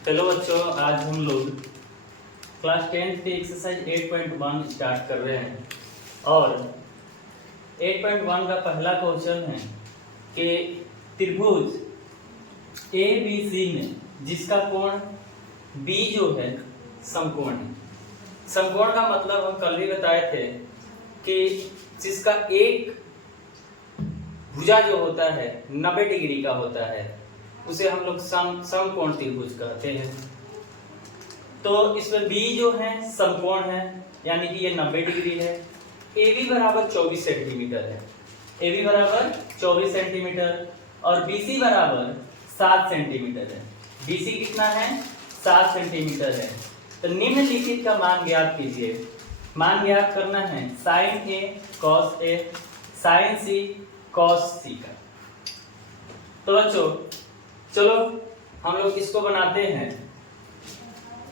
चलो बच्चों, आज हम लोग क्लास 10th की एक्सरसाइज 8.1 स्टार्ट कर रहे हैं और 8.1 का पहला क्वेश्चन है कि त्रिभुज ए बी सी में जिसका कोण बी जो है समकोण है। समकोण का मतलब हम कल भी बताए थे कि जिसका एक भुजा जो होता है 90 डिग्री का होता है उसे हम लोग समकोण त्रिभुज कहते हैं। तो इसमें बी जो है समकोण है, यानी कि ये 90 डिग्री है। ए बी बराबर 24 सेंटीमीटर है, ए बी बराबर 24 सेंटीमीटर और बी सी बराबर 7 सेंटीमीटर है। बी सी कितना है? 7 सेंटीमीटर है। तो निम्नलिखित का मान ज्ञात कीजिए। मान ज्ञात करना है sign A cos A sign C cos सी का। तो बच्चों चलो हम लोग इसको बनाते हैं।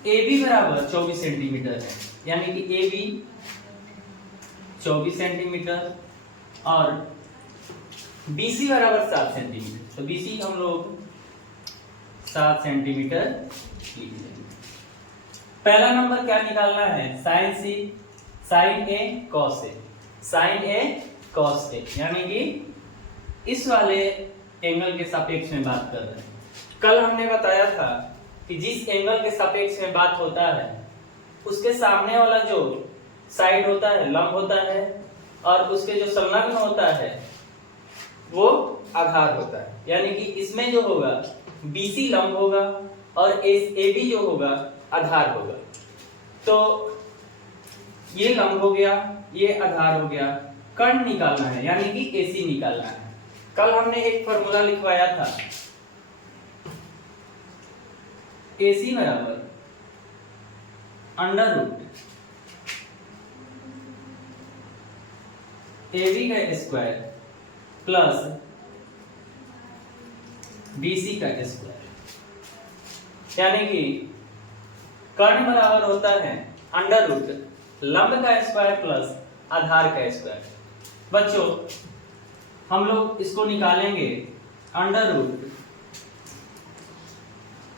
ए बी बराबर 24 सेंटीमीटर है, यानी कि ए बी 24 सेंटीमीटर और बी सी बराबर 7 सेंटीमीटर। तो बी सी हम लोग 7 सेंटीमीटर लिख लेंगे। पहला नंबर क्या निकालना है? Sign C sign A cos A sign A cos A, यानी कि इस वाले एंगल के सापेक्ष में बात कर रहे हैं। कल हमने बताया था कि जिस एंगल के सापेक्ष में बात होता है उसके सामने वाला जो साइड होता है लंब होता है और उसके जो संलग्न होता है वो आधार होता है। यानी कि इसमें जो होगा BC लंब होगा और AB जो होगा आधार होगा। तो ये लंब हो गया, ये आधार हो गया। कर्ण निकालना है, यानी कि AC निकालना है। कल हमने एक फॉर्मूला लिखवाया था, AC बराबर अंडर रूट AB का स्क्वायर प्लस BC का स्क्वायर, यानी कि कर्ण बराबर होता है अंडर रूट लंब का स्क्वायर प्लस आधार का स्क्वायर। बच्चों हम लोग इसको निकालेंगे अंडर रूट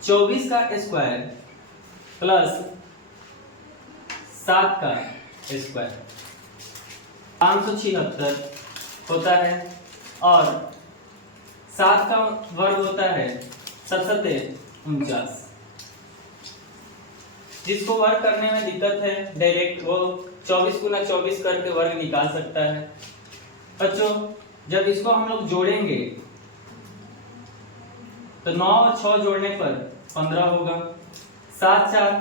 24 का स्क्वायर प्लस 7 का स्क्वायर 576 होता है और 7 का वर्ग होता है 749। जिसको वर्ग करने में दिक्कत है डायरेक्ट वो 24 गुना 24 करके वर्ग निकाल सकता है। बच्चों जब इसको हम लोग जोड़ेंगे तो 9 और 6 जोड़ने पर 15 होगा, 7 4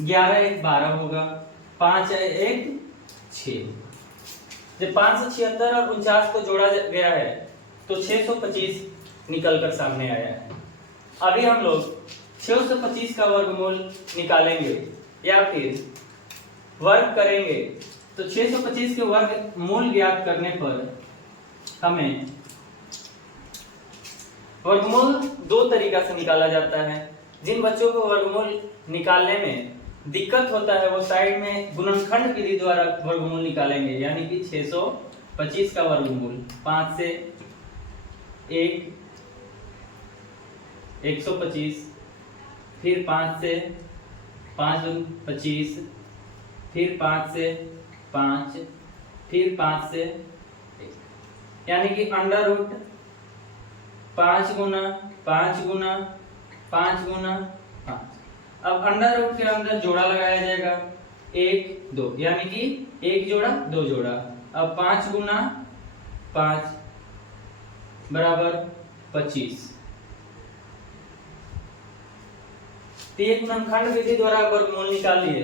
11 1 12 होगा, 5 1 6। जब 576 और 49 को जोड़ा गया है तो 625 निकल कर सामने आया है। अभी हम लोग 625 का वर्गमूल निकालेंगे या फिर वर्ग करेंगे। तो 625 के वर्गमूल ज्ञात करने पर हमें वर्गमूल दो तरीका से निकाला जाता है। जिन बच्चों को वर्गमूल निकालने में दिक्कत होता है वो साइड में गुणनखंड विधि द्वारा वर्गमूल निकालेंगे, यानी कि 625 का वर्गमूल 5 से 1 125, फिर 5 से 5 दूनी 25, फिर 5 से 5, फिर 5 से 1, यानी कि अंडर रूट 5 गुना 5 गुना 5 गुना 5। अब अंडर रूट के अंदर जोड़ा लगाया जाएगा 1 2, यानी कि 1 जोड़ा 2 जोड़ा। अब 5 गुना 5 बराबर 25। तो ये गुणनखंड विधि द्वारा वर्गमूल निकालिए।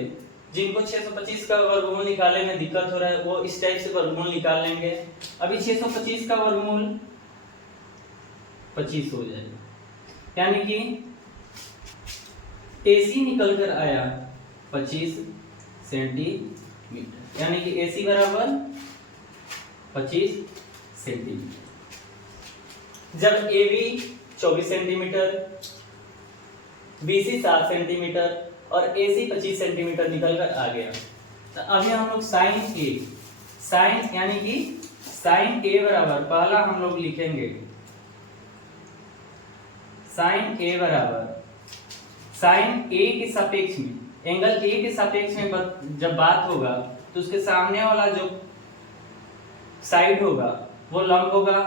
जिनको 625 का वर्गमूल निकालने में दिक्कत हो रहा है वो इस टाइप से वर्गमूल निकाल लेंगे। अभी 625 का वर्गमूल 25 हो जाएगा, यानी कि AC निकल कर आया 25 सेंटीमीटर, यानी कि AC बराबर 25 सेंटीमीटर। जब AB 24 सेंटीमीटर, BC 7 सेंटीमीटर और AC 25 सेंटीमीटर निकल कर आ गया, तो अभी हम लोग साइन यानी कि साइन A बराबर पहला हम लोग लिखेंगे साइन A बराबर साइन ए के सापेक्ष में, एंगल ए के सापेक्ष में जब बात होगा तो उसके सामने वाला जो साइड होगा वो लंब होगा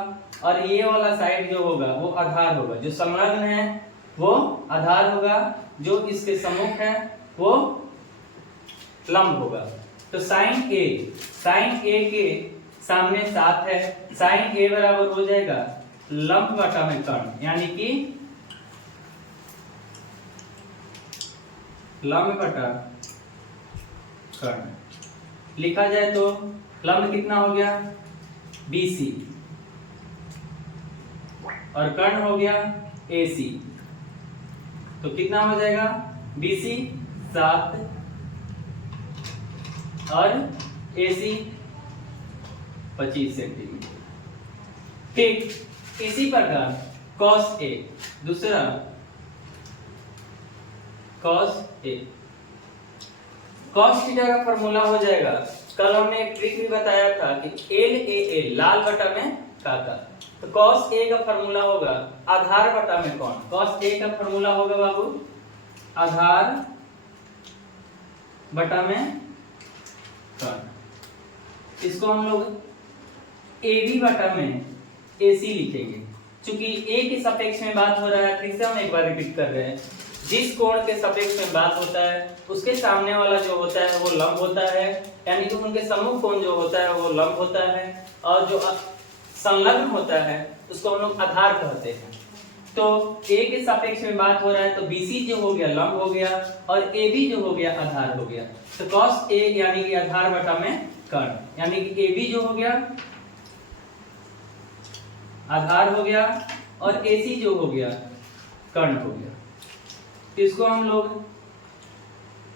और ये वाला साइड जो होगा वो आधार होगा। जो संलग्न है वो आधार होगा, जो इसके सम्मुख है वो लंब होगा। तो साइन ए के सामने 7 है, साइन ए बराबर हो जाएगा लंब बटा में कर्ण, यानी कि लंब बटा कर्ण। लिखा जाए तो लंब कितना हो गया BC और कर्ण हो गया AC। तो कितना हो जाएगा BC 7 और AC 25 सेंटीमीटर। ठीक इसी प्रकार cos A, दूसरा cos A, cos थीटा का फॉर्मूला हो जाएगा, कल हमने एक ट्रिक भी बताया था कि LAA लाल बटा में काका। तो cos A का फॉर्मूला होगा आधार बटा में कौन, cos A का फॉर्मूला होगा बाबू आधार बटा में कौन। इसको हम लोग AB बटा में AC लिखेंगे। चूंकि A के सापेक्ष में बात हो रहा है, फिर से हम एक बार रिपीट कर रहे हैं, जिस कोण के सापेक्ष में बात होता है उसके सामने वाला जो होता है वो लंब होता है, यानी कि उनके सम्मुख कोण जो होता है वो लंब होता है, और जो संलग्न होता है उसको हम लोग आधार कहते हैं। तो A के सापेक्ष में बात हो रहा है तो BC जो हो गया लंब हो गया और AB जो हो गया आधार हो गया। तो cos A यानी कि आधार बटा में कर्ण, यानी कि AB जो हो गया आधार हो गया और AC जो हो गया कर्ण हो गया। तो इसको हम लोग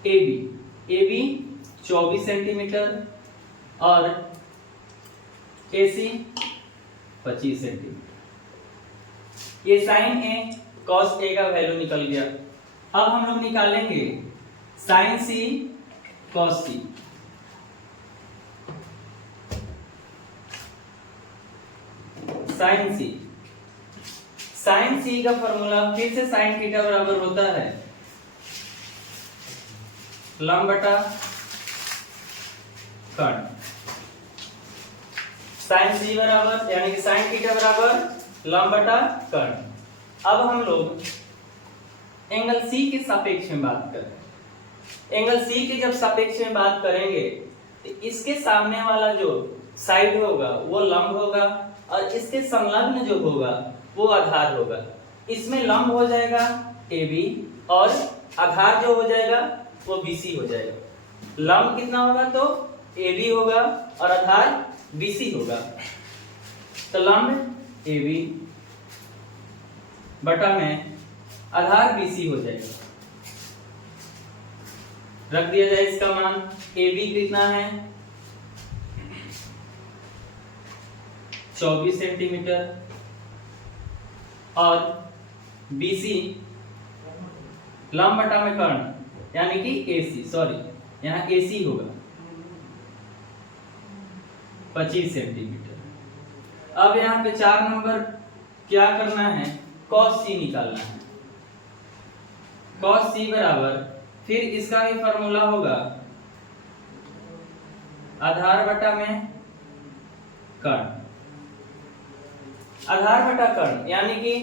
AB 24 सेंटीमीटर और AC 25 सेंटीमीटर। ये साइन A cos A का वैल्यू निकल गया। अब हम लोग निकालेंगे sine C cos C। Sine C का फॉर्मूला फिर से साइन थीटा बराबर होता है लंब बटा कर्ण। साइन C बराबर यानी कि साइन थीटा बराबर लंब बटा कर्ण। अब हम लोग एंगल C के सापेक्ष में बात करें। एंगल C के जब सापेक्ष में बात करेंगे तो इसके सामने वाला जो साइड होगा वो लंब होगा और इसके संलग्न जो होगा वो आधार होगा। इसमें लंब हो जाएगा AB और आधार जो हो जाएगा वो BC हो जाएगा। लंब कितना होगा तो AB होगा और आधार BC होगा। तो लंब AB बटा में आधार BC हो जाएगा। रख दिया जाए इसका मान। AB कितना है 24 सेंटीमीटर और BC लंब बटा में कर्ण यानी कि AC, सॉरी यहाँ AC होगा 25 सेंटीमीटर। अब यहाँ पे 4 नंबर क्या करना है cos C निकालना है। cos C बराबर फिर इसका भी फॉर्मूला होगा आधार बटा में कर्ण। आधार बटा कर्ण यानी कि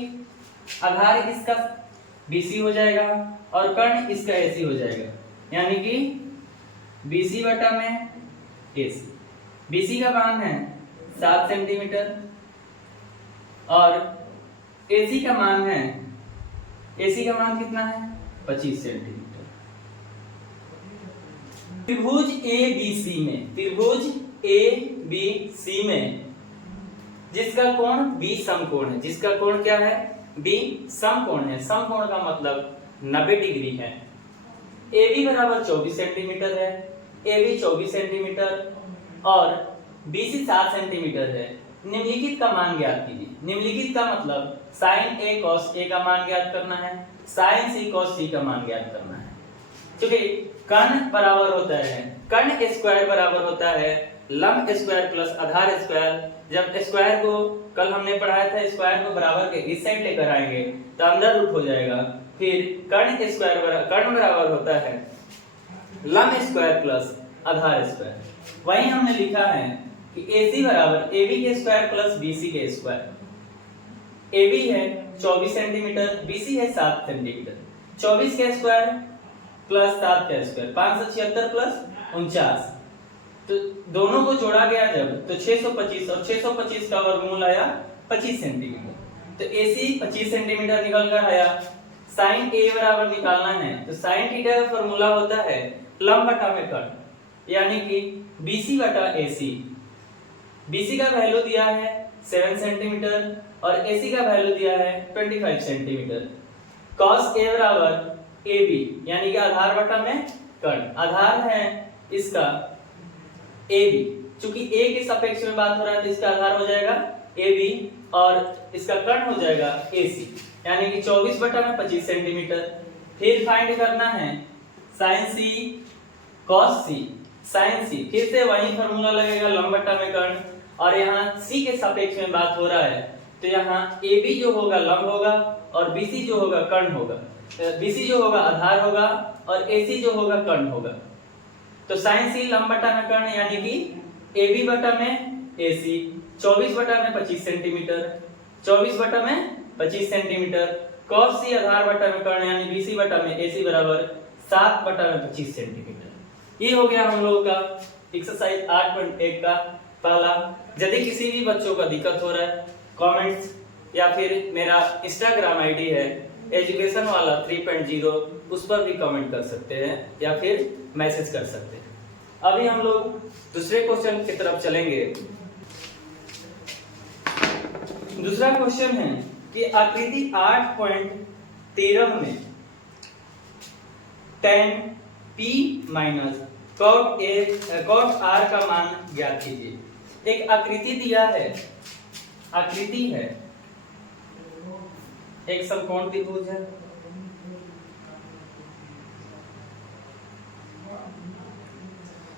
आधार इसका BC हो जाएगा और कर्ण इसका AC हो जाएगा, यानी कि BC बटा में AC। BC का मान है 7 सेंटीमीटर और AC का मान है, AC का मान कितना है 25 सेंटीमीटर। त्रिभुज ABC में जिसका कोण B समकोण है, जिसका कोण क्या है B समकोण है। समकोण का मतलब 90 डिग्री है। AB बराबर 24 सेंटीमीटर है, AB 24 सेंटीमीटर और BC 7 सेंटीमीटर है। निम्नलिखित का मान ज्ञात कीजिए। निम्नलिखित का मतलब sin A cos A का मान ज्ञात करना है, sin C cos C का मान ज्ञात करना है। क्योंकि कर्ण बराबर होता है, कर्ण स्क्वायर बराबर होता है लंब स्क्वायर प्लस आधार स्क्वायर। जब स्क्वायर को कल हमने पढ़ाया था, स्क्वायर को बराबर के इस साइड लेकर आएंगे तो अंदर रूट हो जाएगा फिर कर्ण बराबर होता है लंब स्क्वायर प्लस आधार स्क्वायर। वहीं हमने लिखा है कि AC बराबर AB के स्क्वायर प्लस BC के स्क्वायर। AB है 24 सेंटीमीटर, BC है 7 सेंटीमीटर। 24 के स्क्वायर प्लस 7 का स्क्वायर 576 प्लस 49, तो दोनों को जोड़ा गया जब तो 625 और 625 का वर्गमूल आया 25 सेंटीमीटर। तो AC 25 सेंटीमीटर निकल कर आया। साइन A बराबर निकालना है तो साइन थीटा का फॉर्मूला होता है लंब बटा में कर्ण, यानी कि BC बटा AC। BC का वैल्यू दिया है 7 सेंटीमीटर और AC का वैल्यू दिया है 25 सेंटीमीटर। cos A बराबर AB, यानी कि आधार बटा में कर्ण। आधार है इसका AB, चूंकि A के सापेक्ष में बात हो रहा है तो इसका आधार हो जाएगा AB और इसका कर्ण हो जाएगा AC, यानी कि 24 बटा में 25 सेंटीमीटर। फिर फाइंड करना है sin C cos C। sin C फिर से वही फॉर्मूला लगेगा लंब बटा में कर्ण, और यहाँ C के सापेक्ष में बात हो रहा है तो यहाँ AB जो होगा लंब होगा और BC जो होगा कर्ण होगा। BC जो होगा आधार होगा और AC जो होगा कर्ण होगा। तो sin C लंब बटा में कर्ण, यानी कि AB बटा में AC 24 बटा में 25 सेंटीमीटर, 24 बटा में 25 सेंटीमीटर। cos C आधार बटा में कर्ण, यानी BC बटा में AC बराबर 7 बटा में 25 सेंटीमीटर। ये हो गया हम लोगों का एक्सरसाइज 8.1 का पहला। यदि किसी भी बच्चों का दिक्कत हो रहा है कमेंट्स या फिर मेरा इंस्टाग्राम आईडी है एजुकेशन वाला 3.0, उस पर भी कमेंट कर सकते हैं या फिर मैसेज कर सकते हैं। अभी हम लोग दूसरे क्वेश्चन की तरफ चलेंगे। दूसरा क्वेश्चन है कि आकृति 8.13 में tan P minus cot R का मान ज्ञात कीजिए। एक आकृति दिया है, आकृति है एक समकोण त्रिभुज है,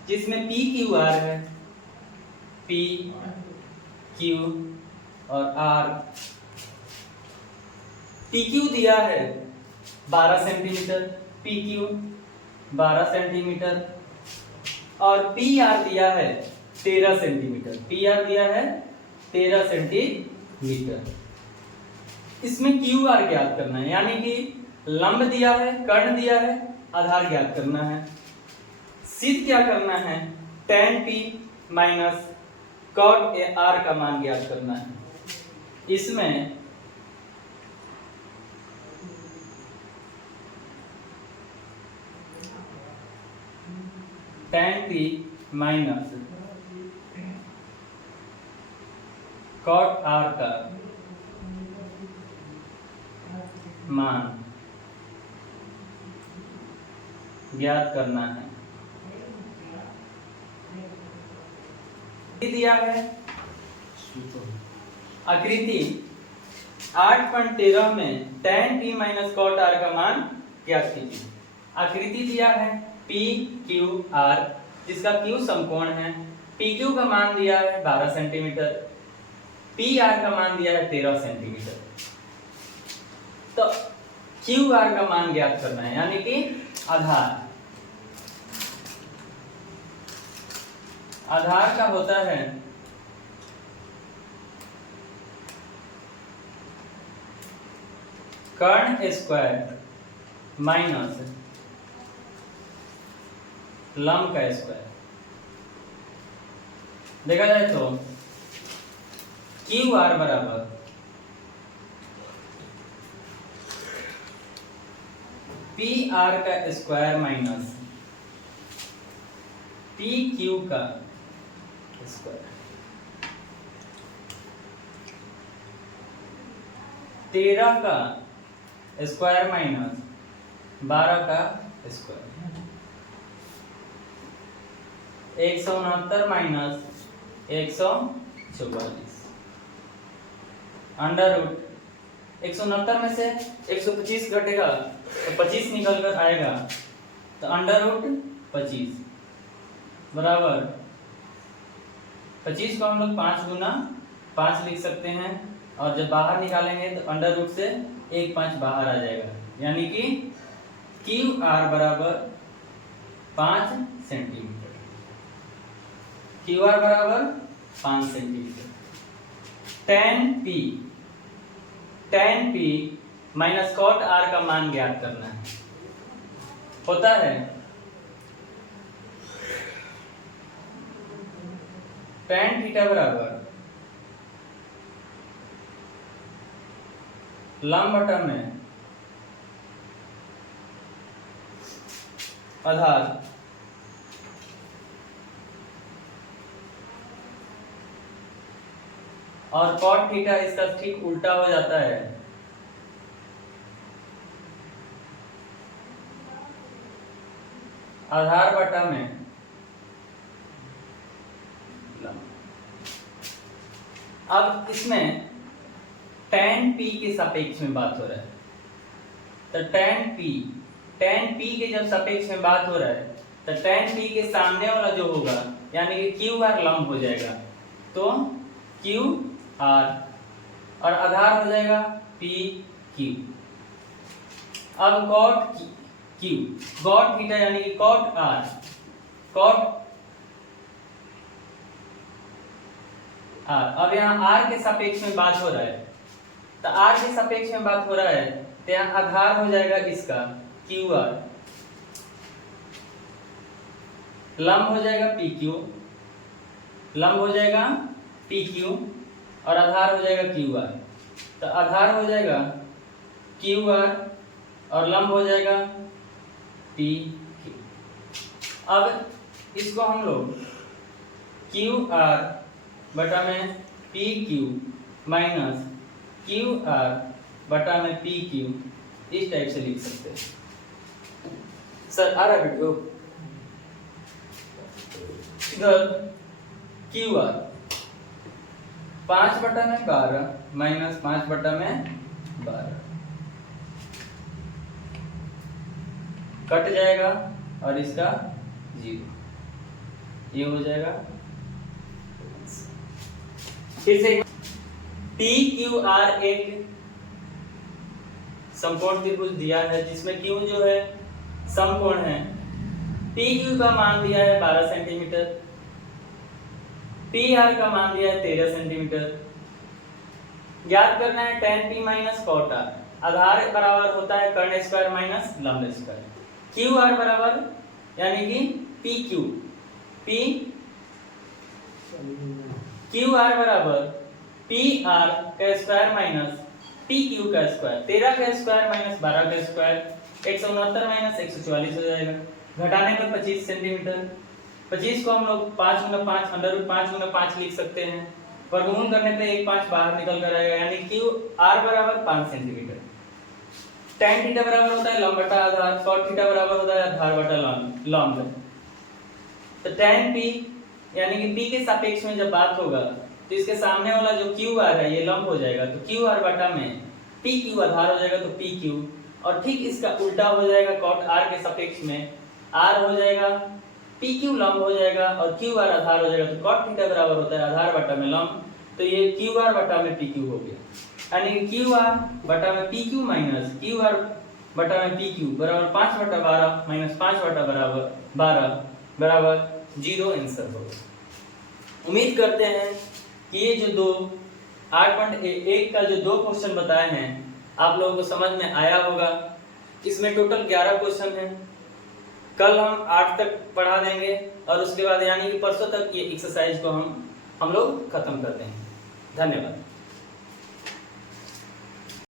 जिसमें PQR है, PQ और R। PQ दिया है 12 सेंटीमीटर, PQ 12 सेंटीमीटर और PR दिया है 13 सेंटीमीटर। PR दिया है 13 सेंटीमीटर। इसमें QR ज्ञात करना है, यानी कि लंब दिया है, कर्ण दिया है, आधार ज्ञात करना है। सिद्ध क्या करना है, tan P minus cot R का मान ज्ञात करना है। इसमें tan P minus cot R का मान ज्ञात करना है। दिया है आकृति 8.13 में tan P minus cot R का मान ज्ञात कीजिए। आकृति दिया है PQR, जिसका Q समकोण है। PQ का मान दिया है 12 सेंटीमीटर, PR का मान दिया है 13 सेंटीमीटर। तो QR का मान ज्ञात करना है, यानी कि आधार। आधार का होता है कर्ण स्क्वायर माइनस लंब का स्क्वायर। देखा जाए तो QR बराबर PR का स्क्वायर माइनस PQ का स्क्वायर। 13 का स्क्वायर माइनस 12 का स्क्वायर। 169 माइनस 144 अंडर रूट 169 में से 125 घटेगा तो 25 निकल कर आएगा, तो अंडर रूट 25 बराबर 25 को हम लोग 5 गुना 5 लिख सकते हैं, और जब बाहर निकालेंगे तो अंडर रूट से 1 5 बाहर आ जाएगा, यानी कि क्यू आर बराबर 5 सेंटीमीटर, क्यू आर बराबर 5 centimetre. tan P minus cot R का मान ज्ञात करना है। होता है tan थीटा बराबर लंब बटा में आधार और cot थीटा इसका ठीक उल्टा हो जाता है, आधार बटा में अब इसमें tan P के सापेक्ष में बात हो रहा है, तो tan P के जब सापेक्ष में बात हो रहा है तो tan P के सामने वाला जो होगा यानी कि क्यू आर लंब हो जाएगा, तो क्यू आर और आधार हो जाएगा पी क्यू। अब कॉट क्यू कॉट थीटा यानी कि कॉट आर, अब यहाँ आर के सापेक्ष में बात हो रहा है, तो आर के सापेक्ष में बात हो रहा है तो यहाँ आधार हो जाएगा इसका क्यू आर, लंब हो जाएगा पी क्यू, लंब हो जाएगा पी क्यू और आधार हो जाएगा क्यू आर, तो आधार हो जाएगा क्यू आर और लंब हो जाएगा पी क्यू। अब इसको हम लोग क्यू आर बटा में P Q minus Q R बटा में पी क्यू इस टाइप से लिख सकते हैं। सर आ रहा है वीडियो? इधर क्यू आर 5 बटा में 12 माइनस 5 बटा में 12 कट जाएगा और इसका 0, ये हो जाएगा। फिर से पी क्यू आर एक समकोण त्रिभुज दिया है जिसमें क्यू जो है समकोण है, पी क्यू का मान दिया है 12 सेंटीमीटर, पी आर का मान दिया है 13 सेंटीमीटर। ज्ञात करना है tan P minus cot R, आधार बराबर होता है कर्ण स्क्वायर माइनस लंब स्क्वायर, क्यू आर बराबर यानी कि पी क्यू आर बराबर पी आर का स्क्वायर माइनस पी क्यू का स्क्वायर, 13 का स्क्वायर माइनस 12 का स्क्वायर 169 माइनस 144 हो जाएगा, घटाने पर 25 सेंटीमीटर। 25 को हम लोग 5 गुना 5 अंडर रूट 5 गुना 5 लिख सकते हैं, वर्गमूल करने पे 1 5 बाहर निकल कर आएगा यानी क्यू आर बराबर 5 सेंटीमीटर। tan थीटा बराबर होता है लंब बटा आधार, cot थीटा बराबर होता है आधार बटा लंब। तो tan P यानी कि P के सापेक्ष में जब बात होगा तो इसके सामने वाला जो क्यू आर है ये लंब हो जाएगा, तो क्यू आर बटा में पी क्यू आधार हो जाएगा तो पी क्यू, और ठीक इसका उल्टा हो जाएगा कॉट आर के सापेक्ष में आर हो जाएगा पी क्यू लंब हो जाएगा और क्यू आर आधार हो जाएगा, तो कॉट थीटा बराबर होता है आधार बटा में लंब, तो ये क्यू आर बटा में पी क्यू हो गया। यानी कि क्यू आर बटा में P Q minus Q R बटा में पी क्यू बराबर 5 बटा 12 माइनस 5 बटा बराबर 12 बराबर 0 आंसर होगा। उम्मीद करते हैं कि ये जो दो 8.1 का जो दो क्वेश्चन बताए हैं आप लोगों को समझ में आया होगा। इसमें टोटल 11 क्वेश्चन हैं, कल हम 8 तक पढ़ा देंगे और उसके बाद यानी कि परसों तक ये एक्सरसाइज को हम लोग खत्म कर देंगे। धन्यवाद।